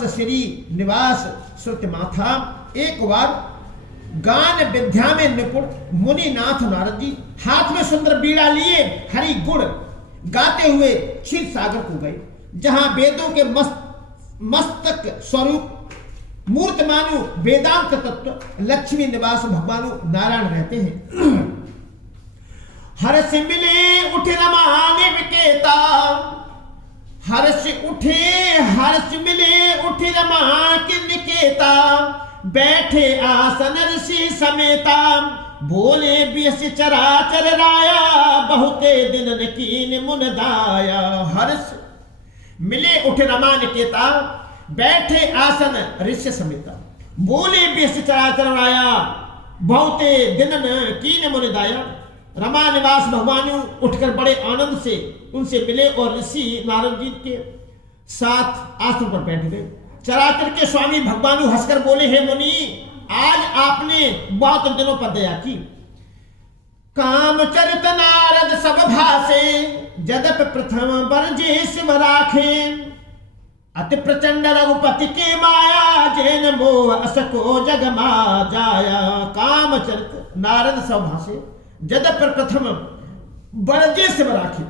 वत्स श्री निवास श्रुति माथा। एक बार गान विद्या में निपुण मुनिनाथ नारद जी हाथ में सुंदर बीड़ा लिए हरि गुण गाते हुए क्षीर सागर को गए, जहां वेदों के मस्तक स्वरूप मूर्तमानु वेदांत तत्व लक्ष्मी निवास भगवानु नारायण रहते हैं। हर्ष मिले उठ रमाने विकेता, हर्ष उठे हर्ष मिले उठ रमा के निकेता, बैठे आसन ऋषि समेता, बोले बियस चराचर राया, बहुते दिन कीन मुन दाया। हर्ष मिले उठ रमा निकेता, बैठे आसन ऋषि समेता, बोले बियस चराचर राया, बहुते दिन कीन मुन दाया। रमा निवास भगवान उठकर बड़े आनंद से उनसे मिले और ऋषि नारद जी के साथ आसन पर बैठ गए। चराचर के स्वामी भगवान हंसकर बोले, हे मुनि, आज आपने बहुत दिनों पर दया की। काम चरित नारद सब भाषे, जदप प्रथम बरजे शिव राखे, अति प्रचंड रघुपति के माया, जैन मोह असको जग मा जाया। काम चरित नारद सब भाषे, जदप प्रथम बरजे शिव राखे,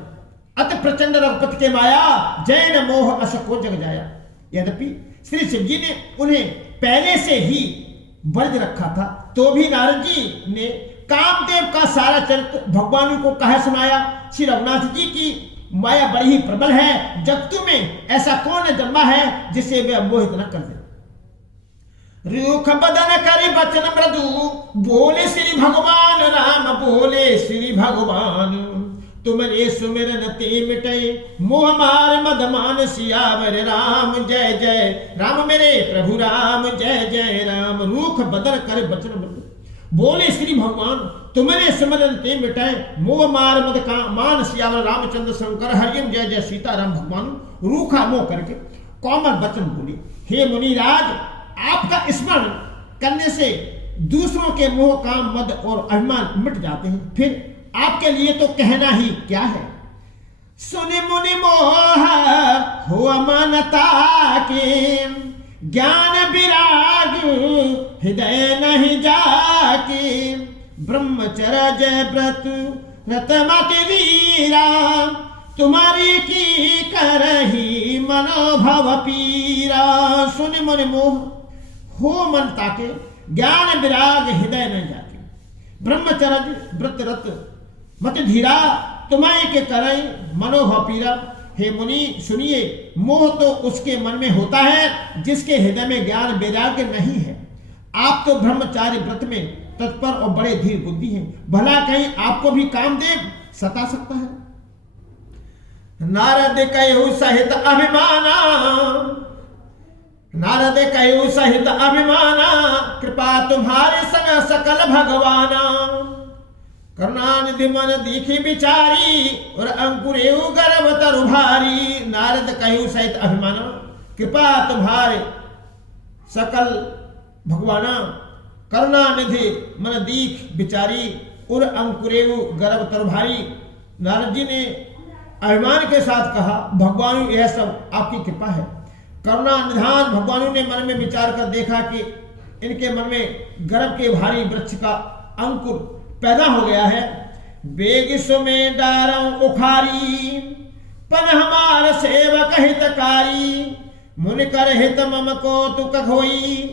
अति प्रचंड रघुपति के माया, जैन मोह असको जग जाया। यद्यपि श्री शिव जी ने उन्हें पहले से ही वर्ज रखा था, तो भी नारद जी ने कामदेव का सारा चरित्र भगवान को कहा सुनाया। श्री रघुनाथ जी की माया बड़ी ही प्रबल है, जगतु में ऐसा कौन जन्मा है जिसे वे मोहित न कर दे। रूख बदन करि बचन मृदु, बोले श्री भगवान राम, बोले श्री भगवान, तुमरे सुमिरन ते मिटे, मोह मार मद मान सियावर राम। जय जय राम मेरे प्रभु राम, जय जय राम। रूख बदन करि बचन मृदु, बोले श्री भगवान, तुमरे सुमिरन ते मिटे, मोह मार मद मान सियावर रामचंद्र शंकर हरिम। जय जय सीताराम। भगवान रूखा मोह करके कोमल वचन बोले, हे मुनिराज, आपका स्मरण करने से दूसरों के मोह काम मद और अभिमान मिट जाते हैं, फिर आपके लिए तो कहना ही क्या है। सुनि मुनि मोह हो अमानता के, ज्ञान विराग हृदय नहीं जाके, ब्रह्मचर्य व्रत रतमत वीरा, तुम्हारी की करही मनोभव पीरा। सुनि मुनि मोह हो मन ताके, ज्ञान विराग हृदय न जाके, ब्रह्मचर्य व्रत रत मत धीरा, तुम्हारे के करई मनोभव पीरा। हे मुनि सुनिए, मोह तो उसके मन में होता है जिसके हृदय में ज्ञान वैराग्य नहीं है। आप तो ब्रह्मचार्य व्रत में तत्पर और बड़े धीर बुद्धि हैं, भला कहीं आपको भी कामदेव सता सकता है। नारद कहु सहित अभिमाना, नारद कहु सहित अभिमाना, कृपा तुम्हारे संग सकल भगवाना। करुणानिधि मन दीखी बिचारी, और अंकुरेउ गर्भ तरु भारी। नारद कहु सहित अभिमाना, कृपा तुम्हारे सकल भगवाना। करुणानिधि मन दीख बिचारी, और अंकुरेउ गर्भ तरु भारी। नारद जी ने अभिमान के साथ कहा, भगवान यह सब आपकी कृपा है। करुणा निधान भगवान ने मन में विचार कर देखा कि इनके मन में गर्भ के भारी वृक्ष का अंकुर पैदा हो गया है। बेग सुमें डारं उखारी, पन हमार सेवक हितकारी। मुनि कर हित मम को तुक होई,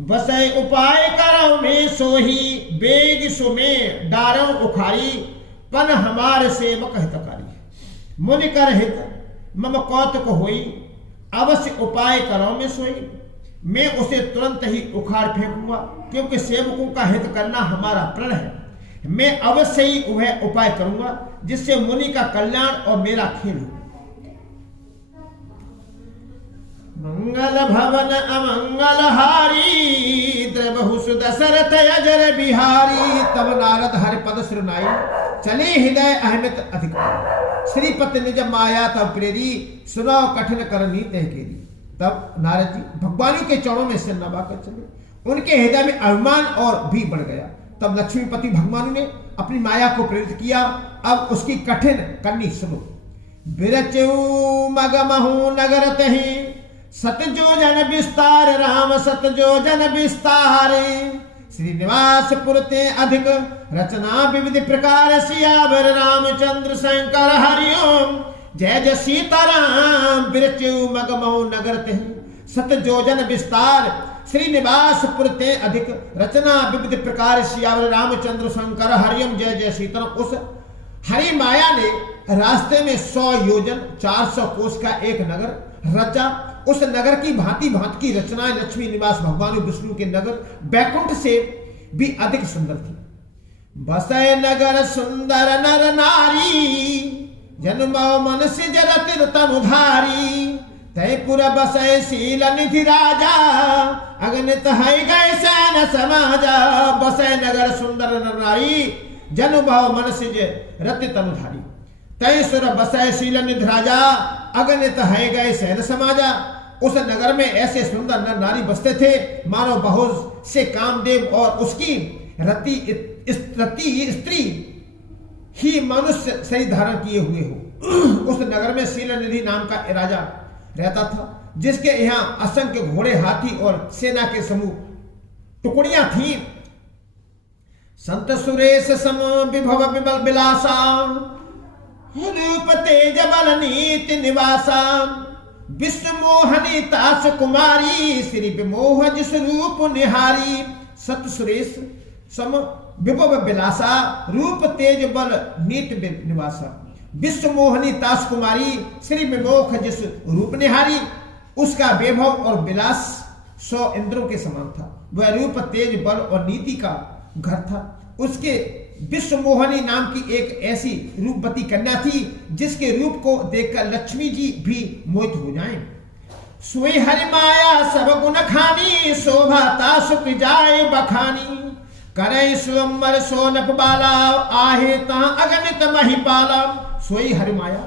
बसै उपाय करौ में सोही। बेग सुमें डारं उखारी, पन हमार सेवक हितकारी। मुनि कर हित मम कौतुक होई, अवश्य उपाय करो में सोई। मैं उसे तुरंत ही उखाड़ फेंकूंगा, क्योंकि सेवकों का हित करना हमारा प्रण है। मैं अवश्य ही वह उपाय करूंगा जिससे मुनि का कल्याण और मेरा खेल हो। मंगल भवन अमंगल हारी, द्रबहु सुदशरथ अजर बिहारी। तब नारद हरि पद सुनाई, चले हृदय अहमित अधिकारी। श्रीपति निज माया तब प्रेरी, सुनो कठिन करनी तह केरी। तब नारद जी भगवान के चरणों में सिर नवाकर चले। उनके हृदय में अभिमान और भी बढ़ गया। तब लक्ष्मीपति भगवान ने अपनी माया को प्रेरित किया। अब उसकी कठिन करनी सुनो। बिरचु मगमहु नगर तहि, सतजोजन विस्तार राम सतजोजन विस्तार। श्रीनिवासपुर ते अधिक रचना विविध प्रकार सियावर रामचंद्र शंकर हरिओम। जय जय सीताराम बिरचु मगमऊ नगर ते। सतजोजन विस्तार श्रीनिवासपुर ते अधिक रचना विविध प्रकार सियावर रामचंद्र शंकर हरिओम। जय जय सीताराम। उस हरि माया ने रास्ते में 100 योजन 400 कोस का एक नगर रचा। उस नगर की भांति भांति की रचनाएं लक्ष्मी निवास भगवान विष्णु के नगर बैकुंठ से भी अधिक सुंदर थी। बसय नगर सुंदर नर नारी जन्म मन से जरत तनुधारी। तयपुर बसय शील निधि राजा अगणित है गए सैन समाजा। बसय नगर सुंदर नर नारी जन भाव मन से रत तनुधारी। तय सुर बसय शील निधि राजा अगणित है गए सैन समाजा। उस नगर में ऐसे सुंदर नर नारी बसते थे मानो बहुत से कामदेव और उसकी रति स्त्री ही मनुष्य शरीर धारण किए हुए हो। उस नगर में शील निधि नाम का राजा रहता था जिसके यहाँ असंख्य घोड़े हाथी और सेना के समूह टुकड़ियां थी। संत सुरेश सम विभव विबल विलासा रूप तेज बल नीति निवासा। विश्व मोहनी तास कुमारी श्री विमोह जिस रूप निहारी। सत सुरेश सम विभव विलासा रूप तेज बल नीति निवासा। विश्व मोहनी तास कुमारी श्री विमोह जिस रूप निहारी। उसका वैभव और विलास 100 इंद्रों के समान था। वह रूप तेज बल और नीति का घर था। उसके विश्व मोहनी नाम की एक ऐसी रूपवती कन्या थी जिसके रूप को देखकर लक्ष्मी जी भी मोहित हो जाएं। सोई हरि माया सब गुण खानी शोभा तासुक जाए बखानी। करे स्वयंवर सोनप बाला आहे ता अगणित महिपाला। सोई हरि माया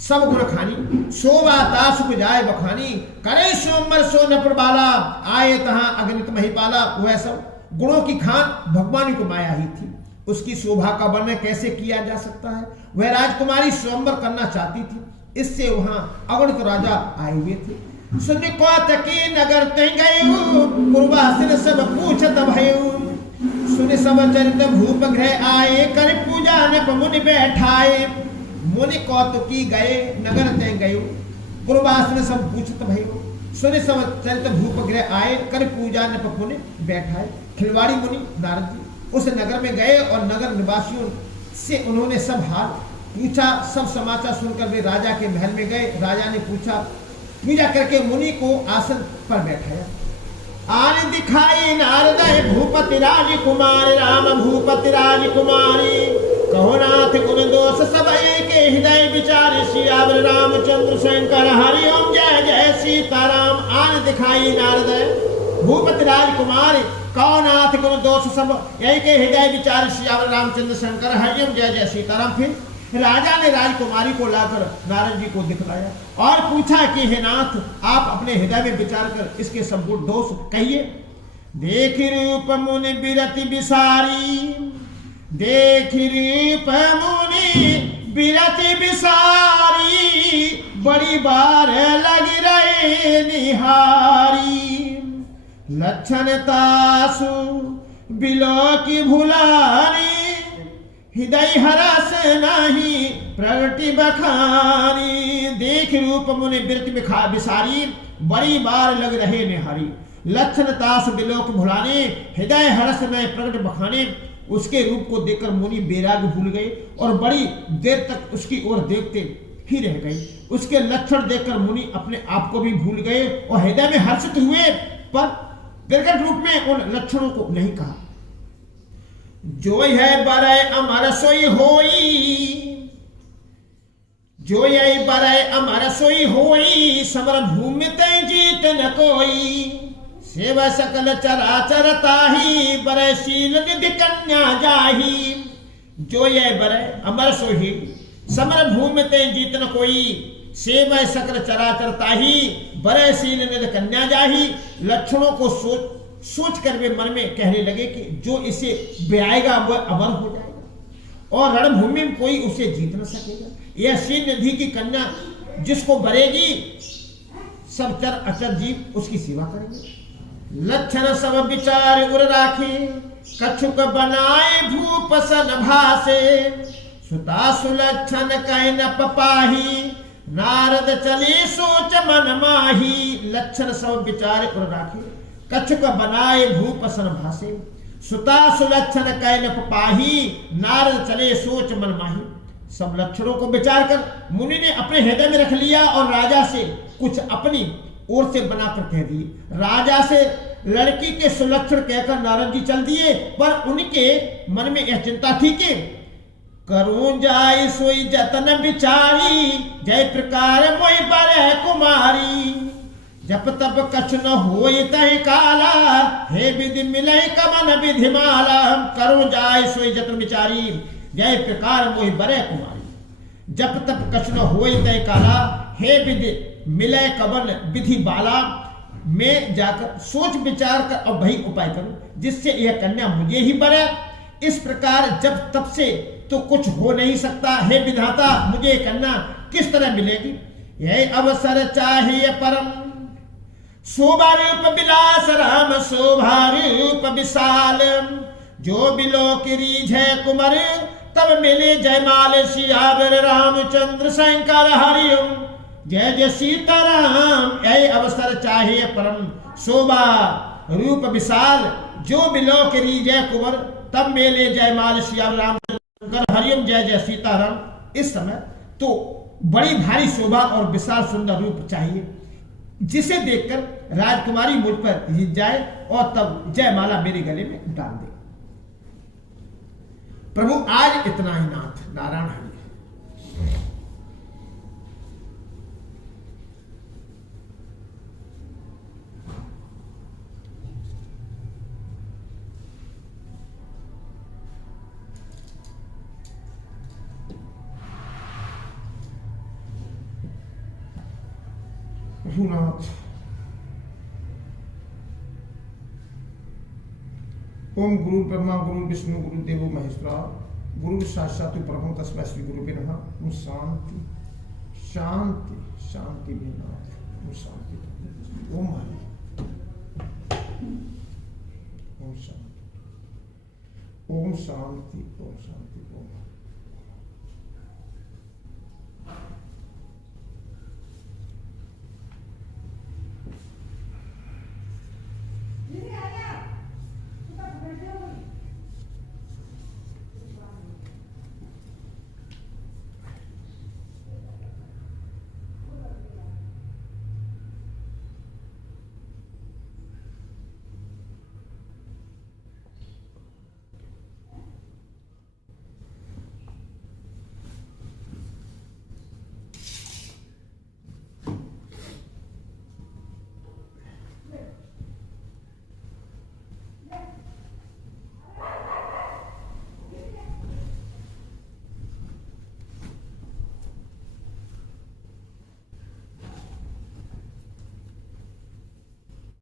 सब गुण खानी शोभा तासुक जाए बखानी। करे स्वयंवर सोनप बाला आए तहाँ अगणित महिपाला। वह सब गुणों की खान भगवान की माया ही थी। उसकी शोभा का वर्णन कैसे किया जा सकता है। वह राजकुमारी स्वयंवर करना चाहती थी इससे वहां अगणित राजा आए हुए थे। सुन कौत के नगर ते गयो पूर्वासिन सब पूछत भयो। सुन सब चरित भूप गृह आए कर पूजा नप मुनि बैठाए। मुनि कौतुकी गए नगर ते गयो पूर्वासिन सब पूछत भयो। सुन सब चरित भूप गृह आए कर पूजा नप मुनि बैठाए। खिलवाड़ी मुनि नारद जी उस नगर में गए और नगर निवासियों से उन्होंने सब हाल पूछा। सब समाचार सुनकर वे राजा के महल में गए। राजा ने पूजा करके मुनि को आसन पर बैठाया। आन दिखाई नारद भूपति राजकुमार राम भूपति राजकुमारी। कहो नाथ गुण दोष सब के हृदय विचार सियावर रामचंद्र शंकर हरिओम। जय जय सीताराम। आन दिखाई नारद भूपति राजकुमार कहो नाथ गुण दोष सब यही के हृदय विचार सियावर रामचंद्र शंकर हरिओम। जय जय सीताराम। फिर राजा ने राजकुमारी को लाकर नारद जी को दिखलाया और पूछा कि हे नाथ आप अपने हृदय में विचार कर इसके सब गुण दोष कहिए। देख रूप मुनि बिरति बिसारी। देख रूप मुनि बिरति बिसारी। बड़ी बार लग रहे निहारी। लक्षण तासु बिलो की भुलारी। हृदय हरस नहीं प्रगति बखानी। देख रूप मुनि बिरति बिसारी। बड़ी बार लग रहे निहारी। लक्षण तास बिलो की भुलाने हृदय हरस नहीं प्रगट बखाने। उसके रूप को देखकर मुनि बेराग भूल गए और बड़ी देर तक उसकी ओर देखते ही रह गए। उसके लक्षण देखकर मुनि अपने आप को भी भूल गए और हृदय में हर्षित हुए पर प्रकट रूप में उन लक्षणों को नहीं कहा। जो है बरय अमर सोई होई। जो यही बरय अमर सोई होई। समर भूमि तय जीत न कोई। सेवा सकल चराचर ताही बरय शील निधि कन्या जाही। जो यह बरय अमर सोई समर भूमि तय जीत न कोई। सेवा सकल चराचर ताही बरय शील निधि कन्या जाही। लक्षणों को सोच कर वे मन में कहने लगे कि जो इसे ब्याएगा वह अमर हो जाएगा और रणभूमि में कोई उसे जीत न सकेगा। यह शील निधि की कन्या जिसको बरेगी सब चर अचर जीव उसकी सेवा करेंगे। लक्षण सब विचार उर राखे, कछुक बनाए भूप सन भासे, सुता सुलक्षण कह न पपाही, नारद चले सोच मन माही। लक्षण सब विचार उर राखे, कछुक बनाए भूप सन भासे, सुता सुलक्षण कह न पपाही, नारद चले सोच मन माही। सब लक्षणों को विचार कर मुनि ने अपने हृदय में रख लिया और राजा से कुछ अपनी ओर से बनाकर कह दिए। राजा से लड़की के सुलक्षण कहकर नारद जी चल दिए, पर उनके मन में यह चिंता थी कि करूं जाय सोई जतन बिचारी, जय प्रकार मोहि बरह कुमारी। जप तप कछु न होय तहि काला, हे विधि मिलय कमन विधि माला। करूं जाय सोई जतन बिचारी, जय प्रकार मोहि बरह कुमारी। जप तप कछु न होय तहि काला, हे विधि मिलय कमन विधि बाला। मैं जाकर सोच विचार कर अब वही उपाय करूं जिससे यह कन्या मुझे ही बरे। इस प्रकार जब तब से तो कुछ हो नहीं सकता, हे विधाता मुझे कन्या किस तरह मिलेगी। यह अवसर चाहिए परम, शोभा रूप विलास राम शोभा रूप विशाल। जो बिलो की रीझ है कुमर, तब मिले जयमाल सियावर रामचंद्र शंकर हरिओम। जय जय सीताराम। यह अवसर चाहिए परम, शोभा रूप विशाल। जो बिलो की रीझ है कुमर, तब मेले जयमाल सियावर रामचंद्र हरिओम। जय जय सीताराम। इस समय तो बड़ी भारी शोभा और विशाल सुंदर रूप चाहिए, जिसे देखकर राजकुमारी मुझ पर जीत जाए और तब जयमाला मेरे गले में डाल दे। प्रभु आज इतना ही नाथ। नारायण हरि। प्रभुनाथ। ओम गुरु ब्रह्मा गुरु विष्णु गुरु देवो महेश्वरा, गुरु साक्षात् परब्रह्म तस्मै श्री गुरुवे नमः। ओम शांति शांति शांति में नाथ। ओम शांति। ओम हरि। ओम शांति। ओम शांति। ओम शांति। ओम